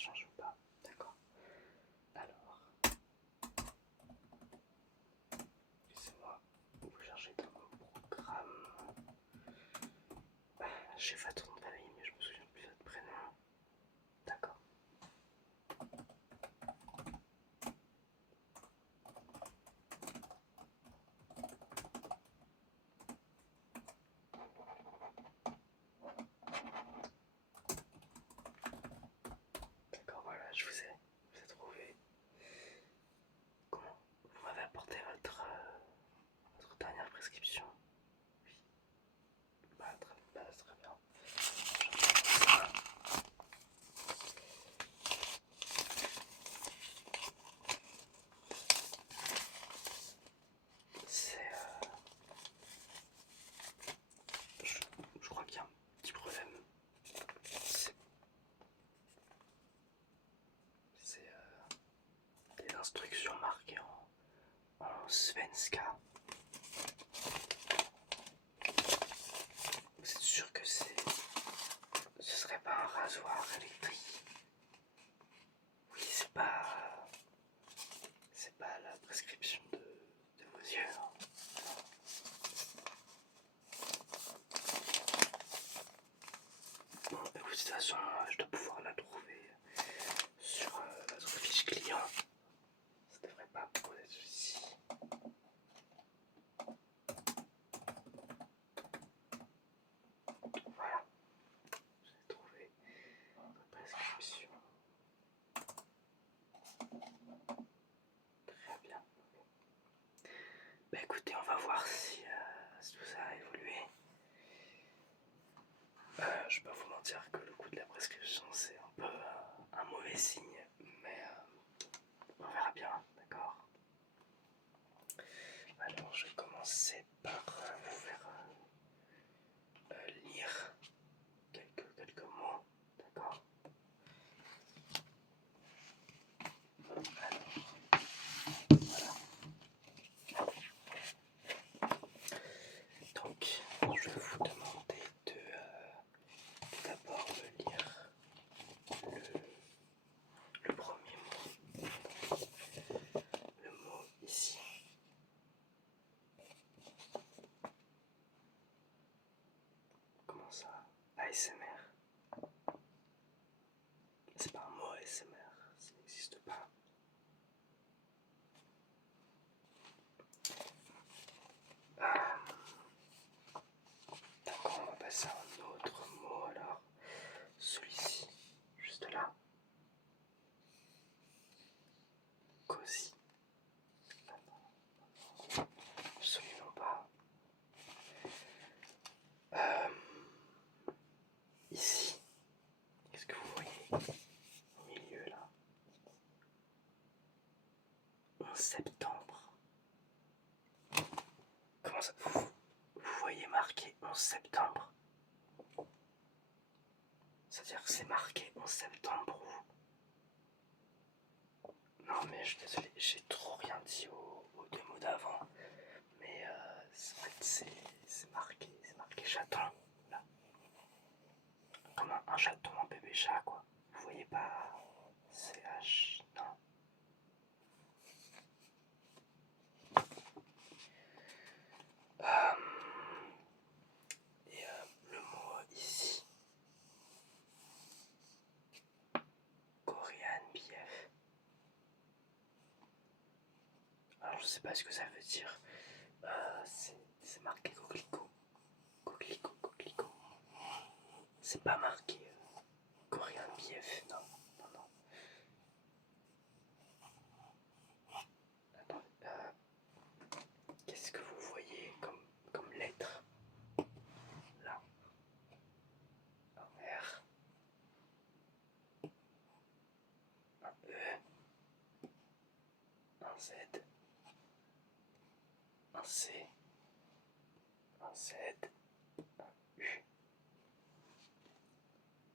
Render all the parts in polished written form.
change pas. D'accord. Alors, laissez-moi vous chercher dans mon programme. J'ai votre nom de famille, mais je me souviens plus de votre prénom. D'accord. D'accord, voilà, je vous ai trouvé. Comment vous m'avez apporté votre dernière prescription? Oui. C'est très bien. C'est je crois qu'il y a un petit problème. C'est les instructions marquées en svenska. Vous êtes sûr que ce serait pas un rasoir électrique? Oui, c'est pas la prescription de vos yeux. Bon, écoute, de toute façon, je dois pouvoir la trouver sur votre fiche client. Ça devrait pas poser de soucis. Voilà, j'ai trouvé votre prescription. Très bien. Bah écoutez, on va voir si tout ça a évolué. Je peux pas vous mentir que le coût de la prescription c'est un peu un mauvais signe, mais on verra bien, d'accord? Alors je vais commencer par vous faire lire quelques mots, d'accord? Alors, voilà. Donc, je vais vous demander de tout d'abord me lire le premier mot. Le mot ici. Comment ça? ASMR. C'est pas un mot ASMR, ça n'existe pas. D'accord, on va passer à un autre mot alors. Celui-ci, juste là. Cosy. Absolument pas. Ici. Qu'est-ce que vous voyez au milieu là? 11 septembre. Comment ça? Vous voyez marqué 11 septembre? C'est-à-dire que c'est marqué 11 septembre pour vous? Non mais je suis désolé, j'ai trop rien dit aux deux mots d'avant. Mais en fait c'est marqué chaton là. Comme un chaton, un bébé chat quoi. Vous voyez pas CH, non. Et le mot ici, Korean BF. Alors je sais pas ce que ça veut dire. C'est marqué coquelicot. Coquelicot. C'est pas marqué Korean BF, non. Attends, qu'est-ce que vous voyez comme lettre? Là. Un R. Un E. Un Z. Un C. Un Z. Un U.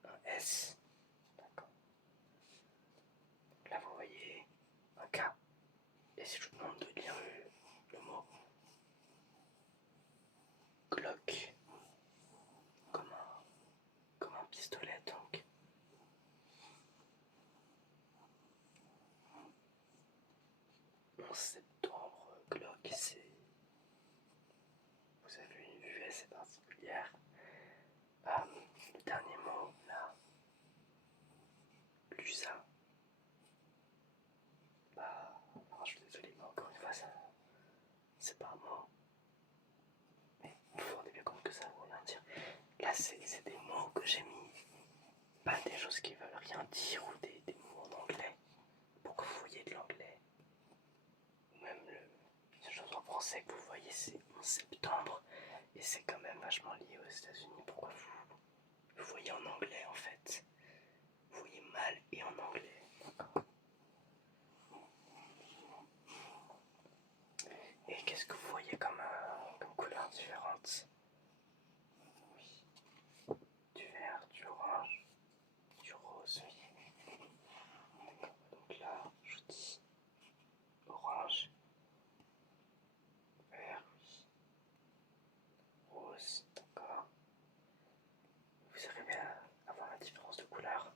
Un S. D'accord. Là vous voyez un K. Et si je vous demande de lire le mot Glock, comme un pistolet donc. septembre glauque, c'est... Vous avez une vue assez particulière. Le dernier mot, là, Lusa. Bah, alors, je suis désolé, mais encore une fois, ça, c'est pas un mot. Mais vous vous rendez bien compte que ça veut rien dire. Là, c'est des mots que j'ai mis, pas des choses qui veulent rien dire ou des mots en anglais. Pour que vous voyez de l'anglais. Ou même les choses en français que vous voyez, c'est 11 septembre. Et c'est quand même vachement lié aux États-Unis. Pourquoi vous voyez en anglais en fait? Vous voyez mal et en anglais. D'accord. Et qu'est-ce que vous voyez comme couleurs différentes? Oui. Du vert, du orange, du rose, oui. D'accord. Donc là, je dis orange, vert, oui. Rose, d'accord. Vous arrivez à avoir la différence de couleur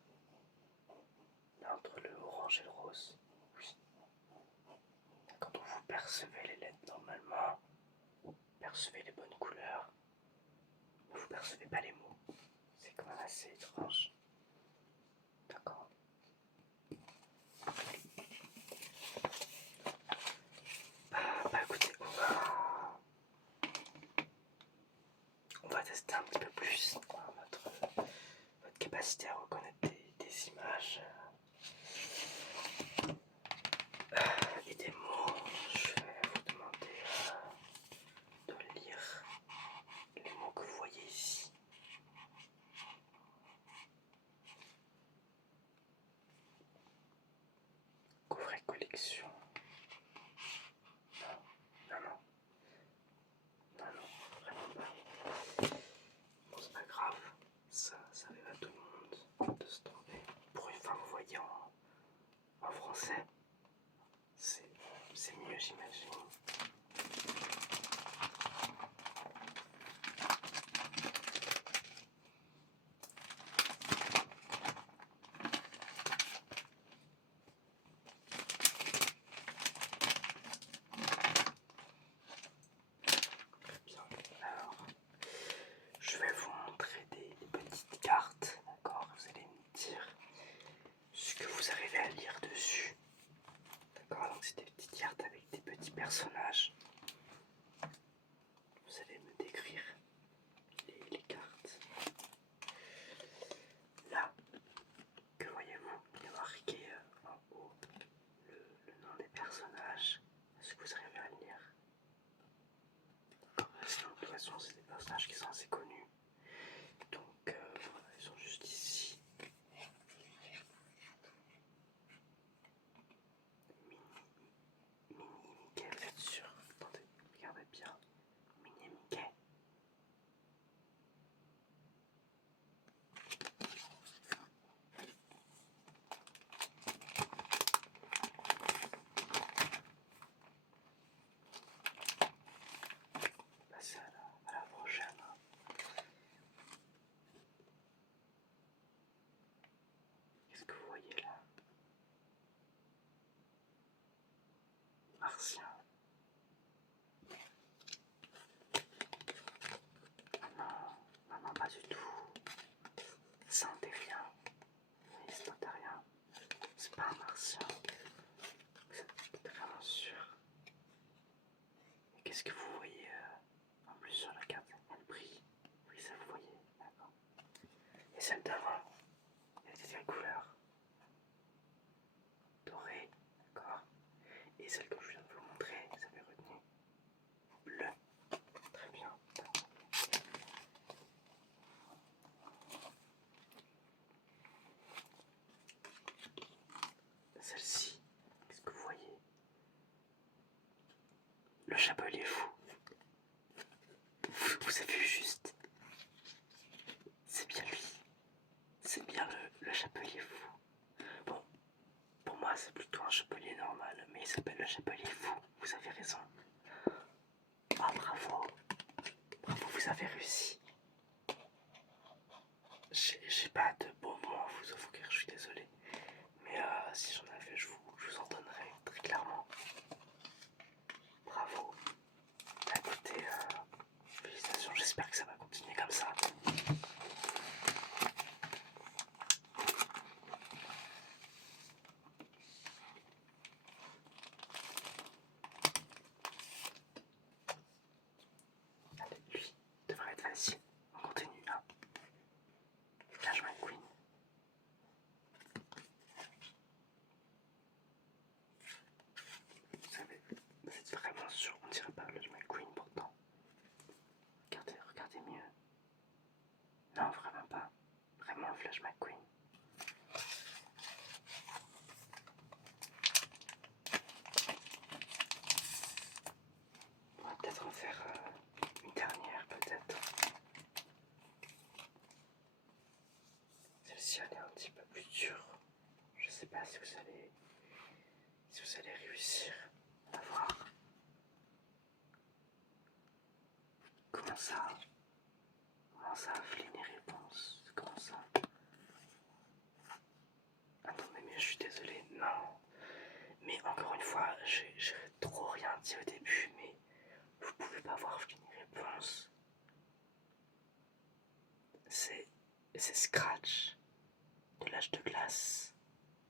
là entre le orange et le rose? Oui. Quand vous percevez les lettres normalement, vous percevez les bonnes couleurs, mais vous percevez pas les mots. C'est quand même assez étrange. D'accord. Bah écoutez, on va tester un petit peu plus votre capacité à reconnaître des images et des mots. Je vais vous demander de lire les mots que vous voyez ici. Coffret collection. Non, non, non, non, vraiment pas. Bon, c'est pas grave, ça arrive à tout le monde de se tromper. Pour une fois, vous voyez en français, c'est mieux, j'imagine. Très bien. Alors, je vais vous montrer des petites cartes, d'accord? Vous allez me dire ce que vous arrivez à lire dessus. D'accord, donc c'est des petites cartes avec des petits personnages. Vous allez me décrire les cartes. Là, que voyez-vous? Il est marqué en haut le nom des personnages. Est-ce que vous arrivez à le lire? D'accord, sinon, de toute façon, c'est des personnages qui sont assez connus. Donc, voilà, ils sont juste ici. Mini Mickey, vous êtes sûr? Attendez, regardez bien. Mini Mickey. Passer à la prochaine. Qu'est-ce que vous voyez là? Martien. Non, non, non, pas du tout. Saint-Terrien. Oui, Saint-Terrien. C'est pas un martien. Vous êtes vraiment sûr? Et qu'est-ce que vous voyez en plus sur la carte? Elle brille. Oui, ça vous voyez. D'accord. Et celle d'avant, elle était quelle couleur? Dorée. D'accord. Et celle que je viens de vous montrer, vous avez retenu? Bleu. Très bien. Celle-ci, qu'est-ce que vous voyez? Le chapelier fou. Vous avez vu juste? C'est bien lui. C'est bien le chapelier fou. Bon, pour moi c'est plutôt un chapelier normal, mais il s'appelle le chapelier fou. Vous avez raison. Ah bravo. Bravo, vous avez réussi. J'ai pas de bons mots à vous offrir, je suis désolé. Mais si j'en avais, je vous en donnerais très clairement. pas si vous allez réussir à voir. Comment ça? Comment ça, Flynn et réponse? Comment ça? Attendez, mais je suis désolé, non. Mais encore une fois, j'ai trop rien dit au début, mais vous pouvez pas voir Flynn et réponse. C'est Scratch de l'âge de glace.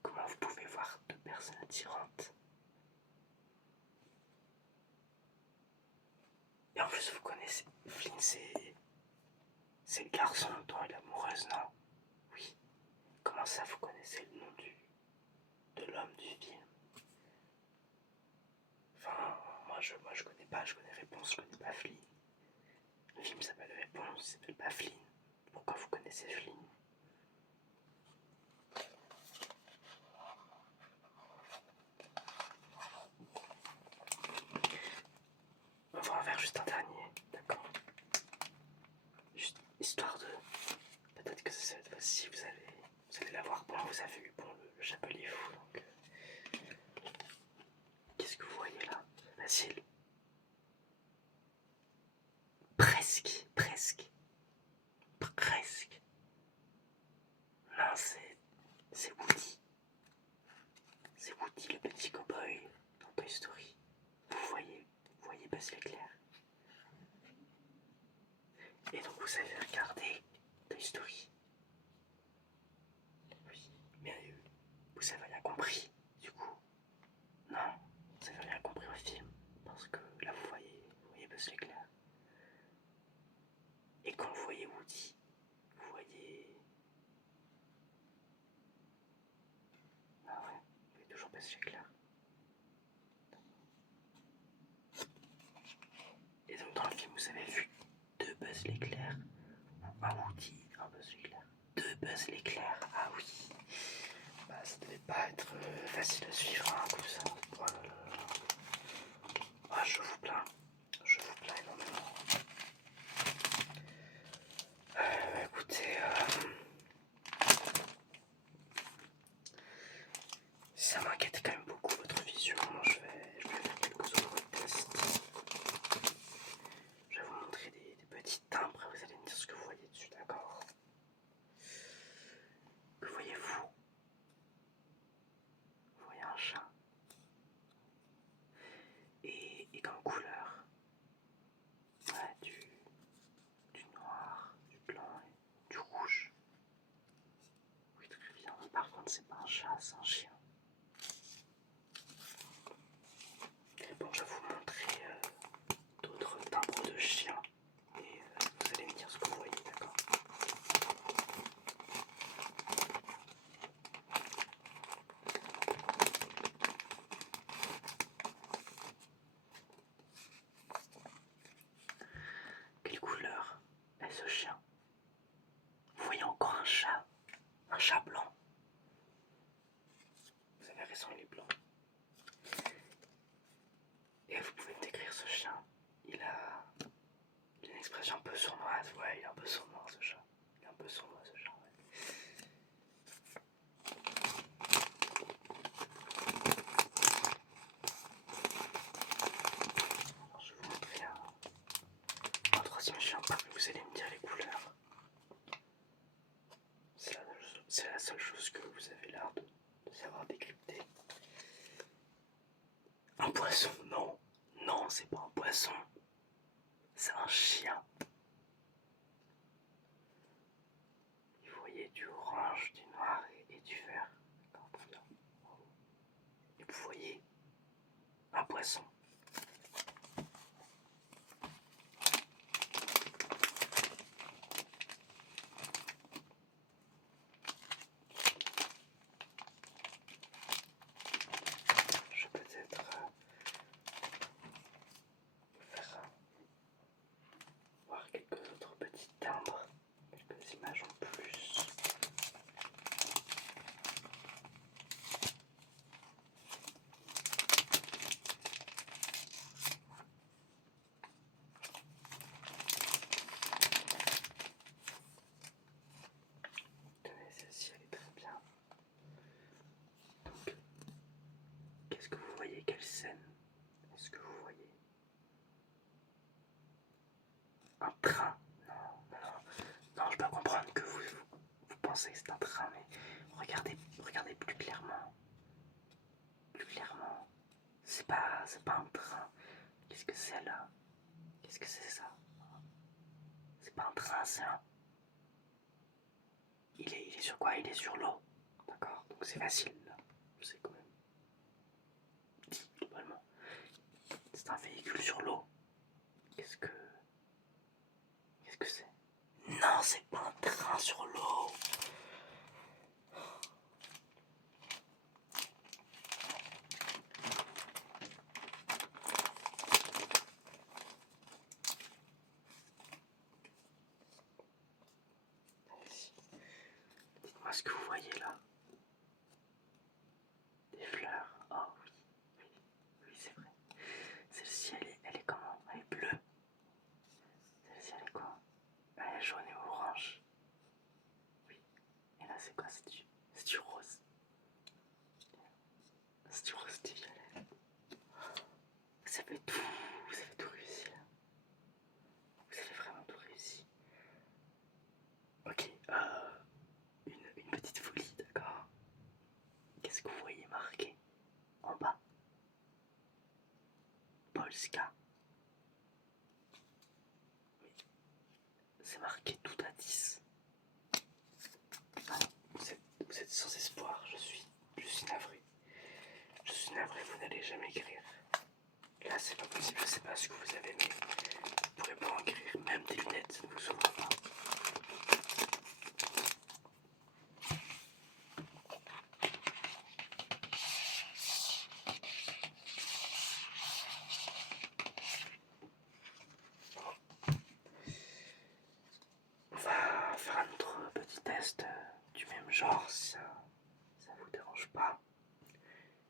Comment vous pouvez voir deux personnes attirantes? Et en plus, vous connaissez Flynn, c'est le garçon dont elle est amoureuse, non? Oui. Comment ça, vous connaissez le nom de l'homme du film? Enfin, moi je connais pas, je connais Réponse, je connais pas Flynn. Le film s'appelle Réponse, il s'appelle pas Flynn. Pourquoi vous connaissez Flynn? On va en faire juste un dernier, d'accord? Juste histoire de... Peut-être que cette fois-ci vous allez l'avoir. Bon, vous avez eu bon, le chapelier fou, donc... Qu'est-ce que vous voyez là? Facile. Presque, presque, presque. Non, c'est Woody. C'est Woody le petit cow-boy dans Toy Story. Vous voyez Buzz l'éclair. Et donc vous avez regardé Toy Story. Oui, mais vous avez rien compris, du coup. Non, vous avez rien compris au film. Parce que là vous voyez Buzz l'éclair. Et quand vous voyez Woody, vous voyez... Ah ouais, vous voyez toujours Buzz l'éclair. Et donc dans le film vous avez vu deux Buzz l'éclair. Un Woody, un Buzz l'éclair. Deux Buzz l'éclair, ah oui. Bah ça devait pas être facile à suivre hein, comme ça. Oh là là. Ah, je vous plains énormément. Écoutez, ça m'inquiète quand même beaucoup votre vision. Je vais faire quelques autres tests. Je vais vous montrer des petits timbres. Vous allez me dire ce que vous voyez dessus, d'accord? Que voyez-vous? Vous voyez un chat. Et comme couleur, ouais, du noir, du blanc et du rouge. Oui, très bien. Par contre, c'est pas un chat, c'est un chien. Et bon, je vais vous montrer d'autres timbres de chiens. Et vous allez me dire ce que vous voyez, d'accord? Quelle couleur est ce chien? Vous voyez encore un chat blanc. Vous avez raison, il est blanc. Et vous pouvez me décrire ce chien. Il a une expression un peu sournoise, ouais, il est un peu sournois ce chat. Il est un peu sournois ce chat, ouais. Alors, je vais vous montrer un troisième chien, vous allez me dire les couleurs. C'est la seule chose que vous avez l'air de savoir décrypter. Un poisson, non. Non, c'est pas un poisson. C'est un chien. Vous voyez du orange, du noir et du vert. D'accord, très bien. Et vous voyez un poisson. Je vais peut-être faire scène est-ce que vous voyez? Un train? Non, non, non. Non, je peux comprendre que vous pensez que c'est un train, mais regardez plus clairement. Plus clairement. C'est pas un train. Qu'est-ce que c'est là? Qu'est-ce que c'est ça? C'est pas un train, c'est un. Il est sur quoi? Il est sur l'eau. D'accord, donc c'est facile là. C'est quand même dit globalement. C'est un véhicule sur l'eau. Qu'est-ce que. Qu'est-ce que c'est? Non, c'est pas un train sur l'eau. Dites-moi ce que vous voyez là. Des fleurs. Oh oui, oui, oui, c'est vrai. Celle-ci, elle est comment? Elle est bleue. Celle-ci, elle est quoi? Elle est jaune et orange. Oui. Et là, c'est quoi? C'est du rose. C'est du rose, du violet. Vous avez tout réussi là. Vous avez vraiment tout réussi. Ok, une petite folie, d'accord? Qu'est-ce que vous voyez marqué en bas? Polska. Oui, c'est marqué tout à 10. Ah, vous êtes sans espoir, je suis navré. Je suis navré, vous n'allez jamais écrire. Là, c'est pas possible, je sais pas ce que vous avez, mais vous pourrez pas en écrire. Même des lunettes, ça ne vous s'ouvre pas. On va faire un autre petit test du même genre, si ça vous dérange pas.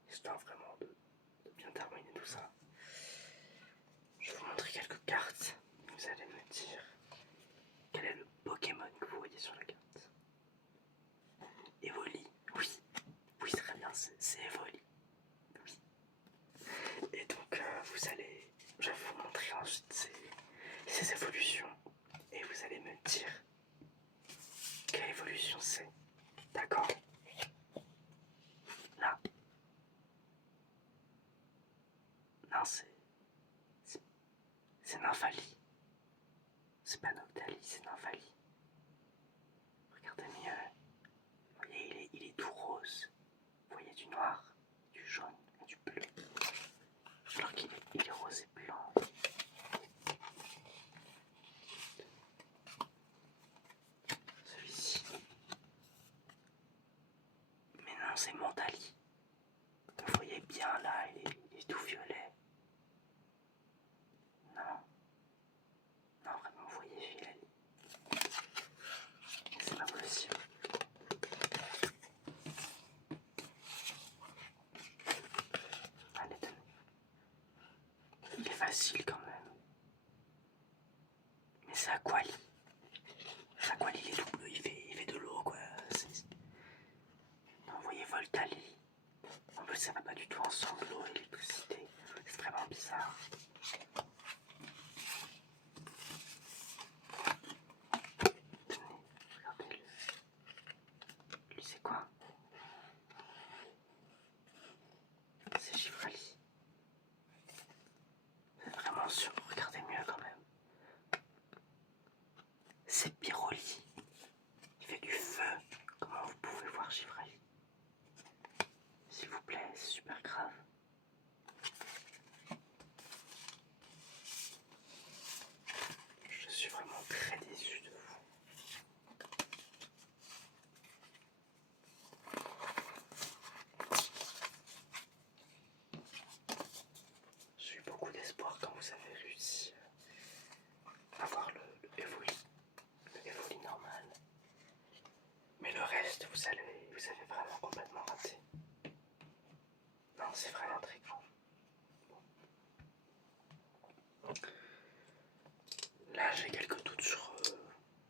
Histoire vraiment de bien terminer tout ça. Je vais vous montrer quelques cartes. Vous allez me dire quel est le Pokémon que vous voyez sur la carte. Evoli, oui, oui très bien, c'est Evoli, oui. Et donc je vais vous montrer ensuite ces évolutions et vous allez me dire quelle évolution c'est. D'accord? Là, non c'est Nymphalie. C'est pas Noctali, c'est Nymphalie. Regardez mieux. Vous voyez, il est tout rose. Vous voyez du noir, du jaune et du bleu. Alors qu'il est rose et blanc. Celui-ci. Mais non, c'est Montali. Vous voyez bien là, il est tout violet. Non, non, vraiment, vous voyez violet. C'est pas possible. Allez, tenez. Il est facile quand même. Mais c'est Aquali. Aquali, il est tout bleu, il fait de l'eau quoi. Non, vous voyez Voltali. En plus, ça va pas du tout ensemble, l'eau et l'électricité. C'est vraiment bizarre. Tenez, regardez-le. Lui, c'est quoi? C'est Gifrali. Vous êtes vraiment sûr? Regardez mieux quand même. C'est Pyroli. Il fait du feu. Comment vous pouvez voir Gifrali? S'il vous plaît, c'est super grave. Je suis vraiment très déçu de vous. J'ai eu beaucoup d'espoir quand vous avez réussi à avoir le Evoli normal. Mais le reste, vous avez vraiment complètement raté. Non, c'est vraiment très grand. Là, j'ai quelques doutes sur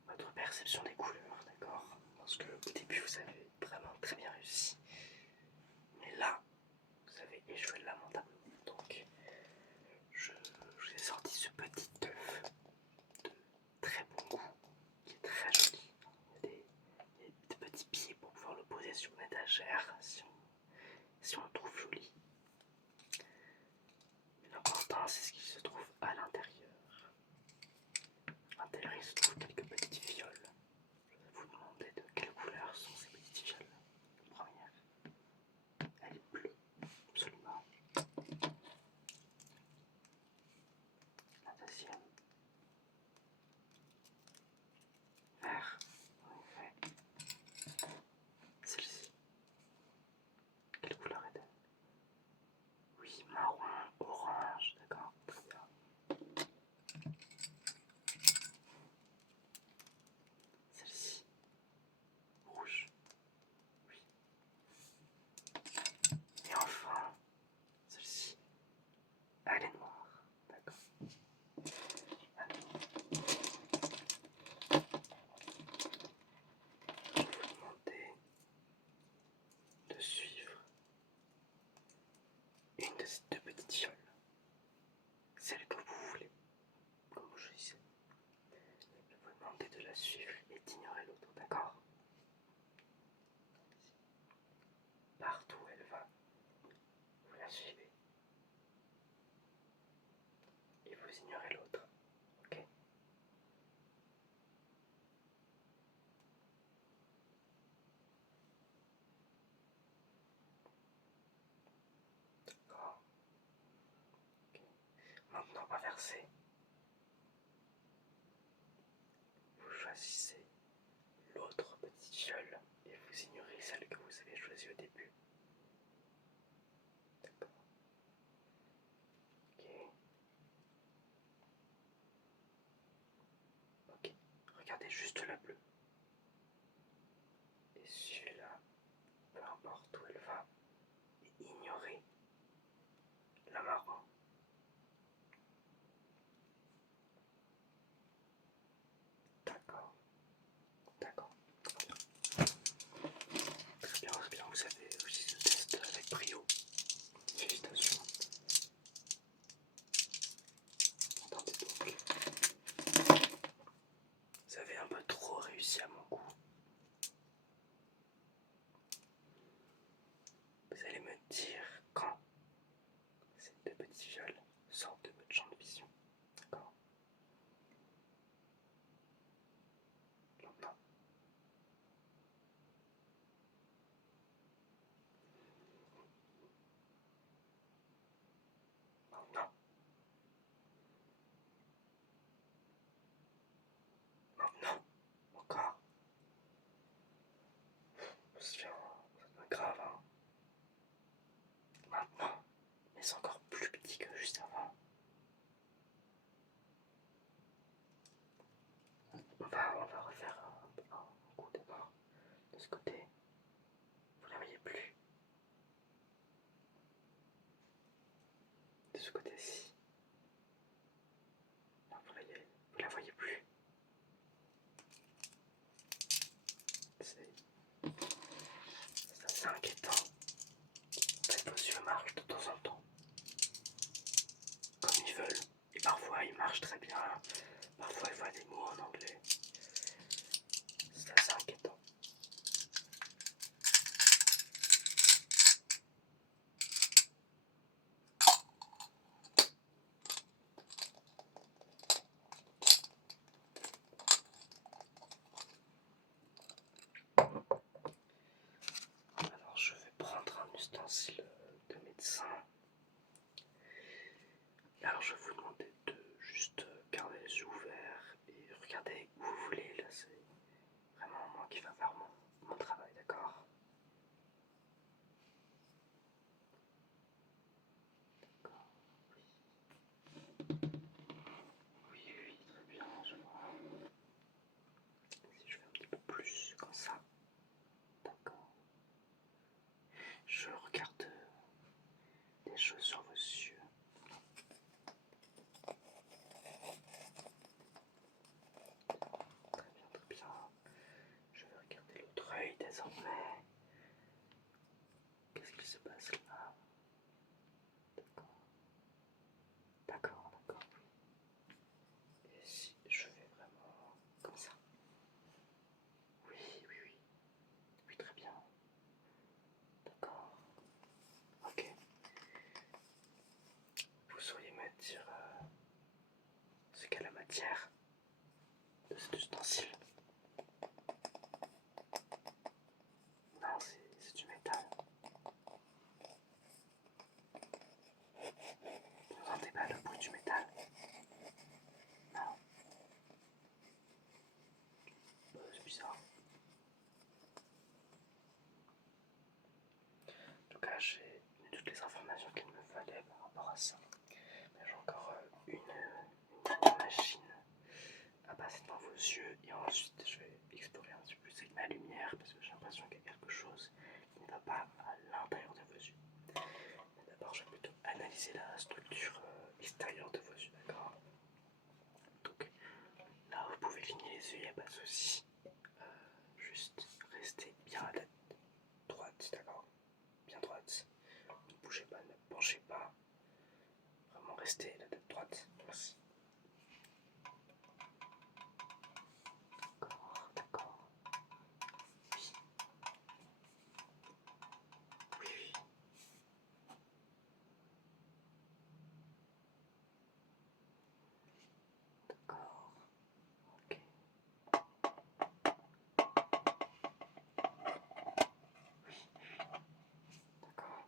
votre perception des couleurs, d'accord? Parce que au début, vous avez vraiment très bien réussi. Mais là, vous avez échoué lamentablement. il se trouve quelques petites fioles. Je vais vous demander de quelle couleur sont ces petites fioles. La première, elle est bleue, absolument. La deuxième, vert, en effet. Celle-ci, quelle couleur est-elle? Oui, marron, orange, d'accord, très bien. Celle-ci, rouge, oui. Et enfin, celle-ci, elle est noire, d'accord. Alors, je vais vous demander de suivre une de ces deux petites fioles, celle que vous voulez, comme vous choisissez. Je vais vous demander de la suivre et d'ignorer l'autre, d'accord? Partout où elle va, vous la suivez et vous ignorez l'autre, ok? D'accord. Ok. Maintenant, inversez. Vous choisissez l'autre petite fiole et vous ignorez celle que vous avez choisie au début. D'accord. Ok. Ok. Regardez juste la bleue. Et suivez-la, peu importe où elle va. Et ignorez la marron. D'accord. D'accord. Très bien, vous avez réussi ce test avec brio. Félicitations. Attendez donc. Vous avez un peu trop réussi à mon goût. Vous allez me dire quand ces deux petits fioles sortent de votre champ de vision. D'accord? Maintenant. Maintenant. Maintenant. Encore. C'est grave, hein. Maintenant. Mais c'est encore plus petit que juste avant. On va refaire un coup d'abord. De ce côté. Vous la voyez plus. De ce côté-ci. Vous la voyez plus. C'est inquiétant. En fait, vos yeux marchent de temps en temps. Comme ils veulent. Et parfois ils marchent très bien. Parfois ils voient des mots en anglais. C'est assez inquiétant. Alors je vais prendre un ustensile de médecin. Alors je vais vous demander de juste garder les yeux ouverts et regarder où vous voulez. Là c'est vraiment moi qui va faire mon travail, d'accord? D'accord. Oui, oui, très bien, je vois. Si je fais un petit peu plus comme ça. D'accord. Je regarde des choses sur vos yeux. informations qu'il me fallait par rapport à ça. Mais j'ai encore une machine à passer devant vos yeux et ensuite je vais explorer un petit peu plus avec ma lumière parce que j'ai l'impression qu'il y a quelque chose qui ne va pas à l'intérieur de vos yeux. Mais d'abord, je vais plutôt analyser la structure extérieure de vos yeux, d'accord? Donc là, vous pouvez cligner les yeux, il n'y a pas de souci. Juste restez bien à la tête droite, d'accord? Bien droite. Ne bougez pas, ne penchez pas. Vraiment restez la tête droite. Merci. D'accord, d'accord. Oui. Oui, oui. D'accord. Ok. D'accord.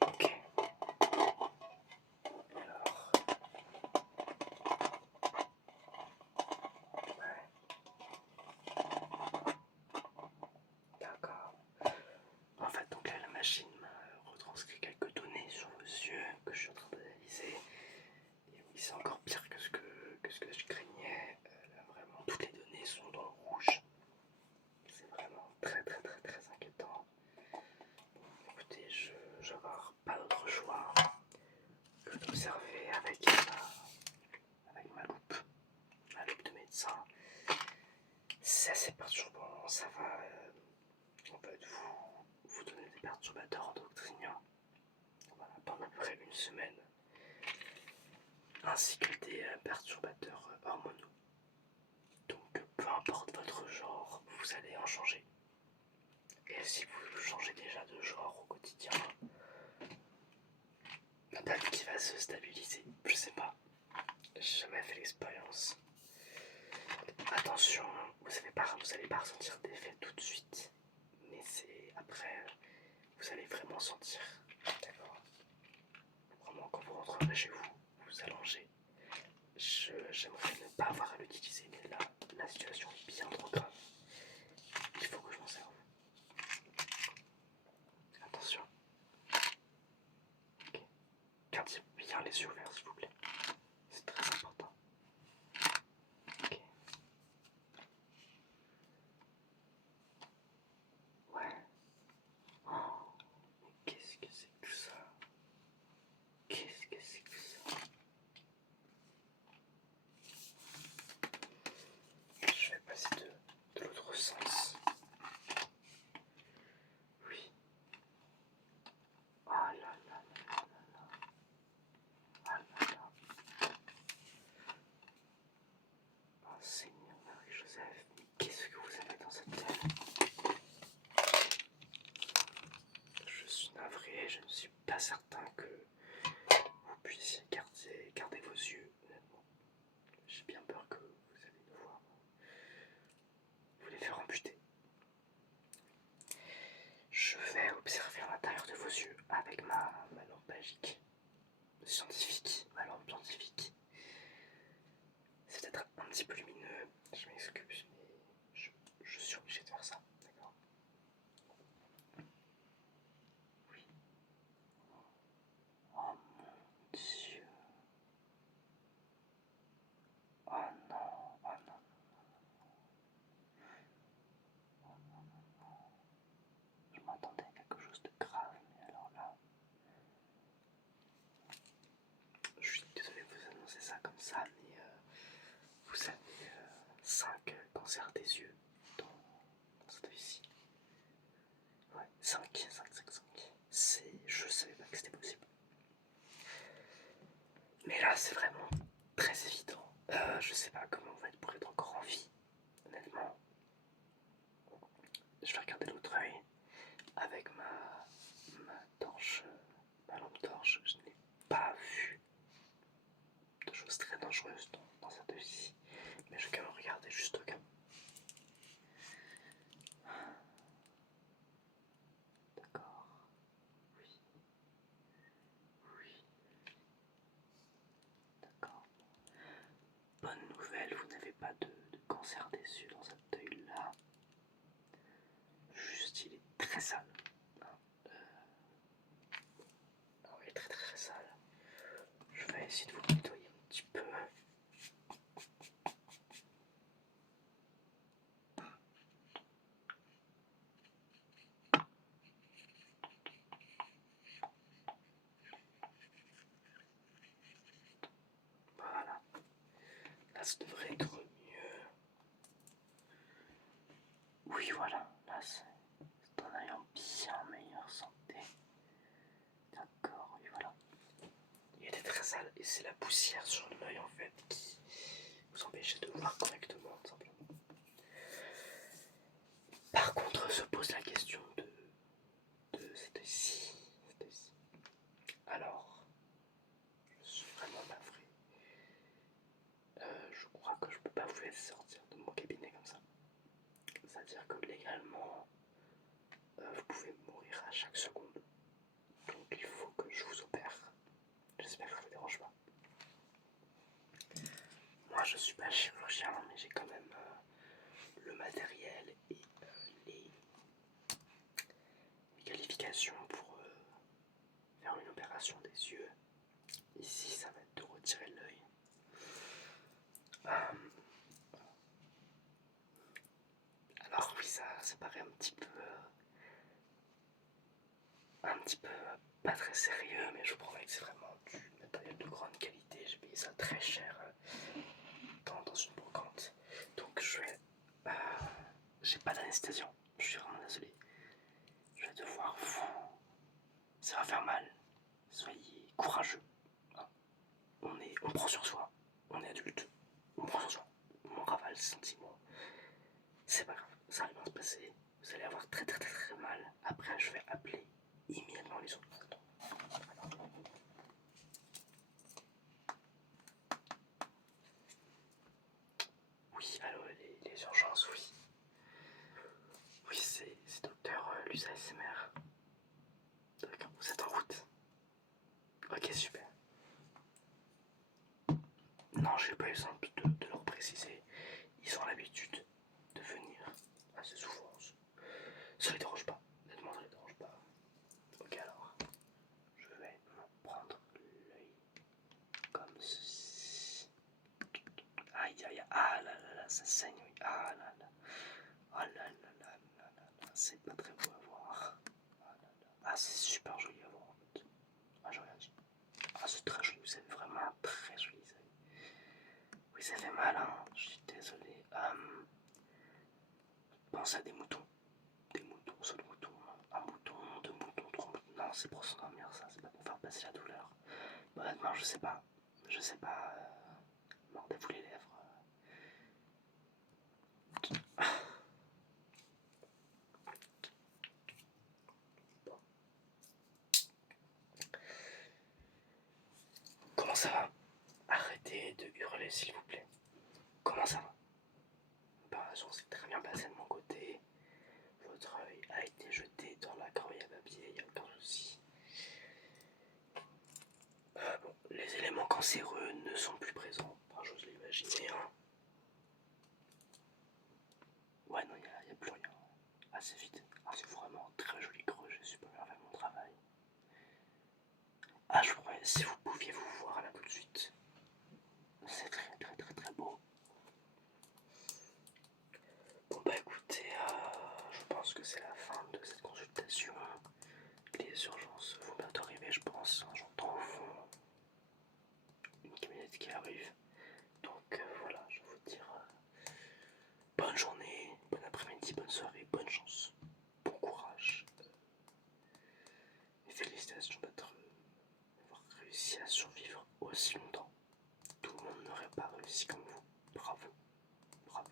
Ok. Alors. Ouais. D'accord. En fait, donc là, la machine m'a retranscrit quelques données sur vos yeux que je suis en train d'analyser. Et oui, c'est encore pire que ce que je craignais. Là, vraiment, toutes les données sont dans le rouge. C'est vraiment très très très très inquiétant. Bon, écoutez, je vais avoir pas d'autre choix que d'observer avec ma loupe de médecin. C'est assez perturbant, ça va en fait vous donner des perturbateurs endocriniens. Voilà, pendant à peu près une semaine, ainsi que des perturbateurs hormonaux. Donc peu importe votre genre, vous allez en changer. Et si vous changez déjà de genre au quotidien, peut-être qu'il va se stabiliser, je sais pas. J'ai jamais fait l'expérience. Attention, vous allez pas ressentir d'effet tout de suite, mais c'est après, vous allez vraiment sentir, d'accord? Vraiment, quand vous rentrerez chez vous, vous allongez. J'aimerais ne pas avoir à l'utiliser, mais là, la situation est bien trop grave. Il faut que je m'en serve. Attention. Ok. Gardez bien les yeux ouverts, s'il vous plaît. C'est très important. Ok. Ouais. Oh, mais qu'est-ce que c'est que ça? Qu'est-ce que c'est que ça? Je vais passer de l'autre sens. Oui. Ah là là là là là. Ah là là. Oh Seigneur Marie-Joseph, mais qu'est-ce que vous avez dans cette tête? Je suis navré, je ne suis pas certain que vous puissiez garder vos yeux, honnêtement. J'ai bien peur que vous allez devoir vous les faire amputer. Je vais observer à l'intérieur de vos yeux avec ma lampe magique. Scientifique, ma lampe scientifique. C'est peut-être un petit peu lumineux, je m'excuse, mais je suis obligé de faire ça, d'accord? Oui. Oh mon Dieu. Oh non, oh non. Je m'attendais à quelque chose de grave, mais alors là, je suis désolé de vous annoncer ça comme ça, mais vous avez 5 cancers des yeux dans cette vie-ci. Ouais, 5, 5, 5, 5. Je savais pas que c'était possible. Mais là, c'est vraiment très évident. Je sais pas comment on va être pour être encore en vie, honnêtement. Je vais regarder l'autre œil avec ma torche, ma lampe torche. Je n'ai pas vu de choses très dangereuses dans cette vie, mais je vais quand même regarder juste au cas. D'accord. essayer de vous nettoyer un petit peu. Voilà, là ça devrait être mieux. Oui, voilà, là c'est en ayant bien meilleure santé. D'accord, oui, voilà. Il était très sale et c'est la poussière sur l'œil en fait qui vous empêchait de voir correctement, tout simplement. Par contre, se pose la question de cette ici. Alors, je suis vraiment navré. Je crois que je peux pas vous laisser sortir de mon cabinet comme ça. C'est-à-dire que légalement, vous pouvez mourir à chaque seconde. Donc il faut que je vous opère. J'espère que ça ne vous dérange pas. Moi je suis pas chirurgien, mais j'ai quand même le matériel et les qualifications pour faire une opération des yeux. Ici ça va être de retirer l'œil. Alors oui, ça paraît un petit peu pas très sérieux, mais je vous promets que c'est vraiment du matériel de grande qualité. J'ai payé ça très cher dans une brocante. Donc j'ai pas d'anesthésion. Je suis vraiment désolé. Je vais devoir vous. Ça va faire mal. Soyez courageux. On prend sur soi. On est adulte. On prend sur soi. On ravale ses sentiments. C'est pas grave. Ça va bien se passer. Vous allez avoir très très très très mal. Après, je vais appeler immédiatement les autres. Oui, allô, les urgences, oui. Oui, c'est docteur Lusa SMR. D'accord, vous êtes en route. Ok, super. Non, j'ai pas eu besoin de leur préciser. Ils ont l'habitude de venir assez souvent. Ça les dérange pas. Honnêtement, ça les dérange pas. Ok, alors, je vais me prendre l'œil comme ceci. Aïe, aïe, ah là là là, ça saigne, oui. Ah là là. Oh là là là là là là. C'est pas très beau à voir. Ah là là. Ah, c'est super joli à voir en fait. Ah, j'ai rien dit. Ah, c'est très joli, vous avez vraiment un très joli œil. Oui, ça fait mal, hein. Je suis désolé. Pense à des moutons. Des moutons, seul mouton. Un mouton, deux moutons, trois moutons. Non, c'est pour s'endormir, ça. C'est pas pour faire passer la douleur. Honnêtement, je sais pas. Je sais pas. Mordez-vous les lèvres. Bon. Comment ça va? Arrêtez de hurler, s'il vous plaît. Comment ça va? Bah, ça s'est très bien passé de mon côté. Votre œil a été jeté dans la corbeille à papier, il n'y a aucun souci. Bon, les éléments cancéreux ne sont plus présents. Enfin, j'ose l'imaginer. Hein. Ouais, non, il n'y a plus rien. Assez vite. Ah, c'est vraiment très joli creux, j'ai super bien fait mon travail. Ah, je vous promets, si vous pouviez vous voir là tout de suite. C'est très très très très beau. Bon bah écoutez, je pense que c'est la fin de cette consultation. Les urgences vont bientôt arriver, je pense. J'entends au fond une camionnette qui arrive. Donc voilà, je vais vous dire bonne journée, bon après-midi, bonne soirée, bonne chance, bon courage. Et félicitations d'avoir réussi à survivre aussi longtemps. Tout le monde n'aurait pas réussi comme vous. Bravo, bravo.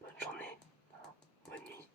Bonne journée, bonne nuit.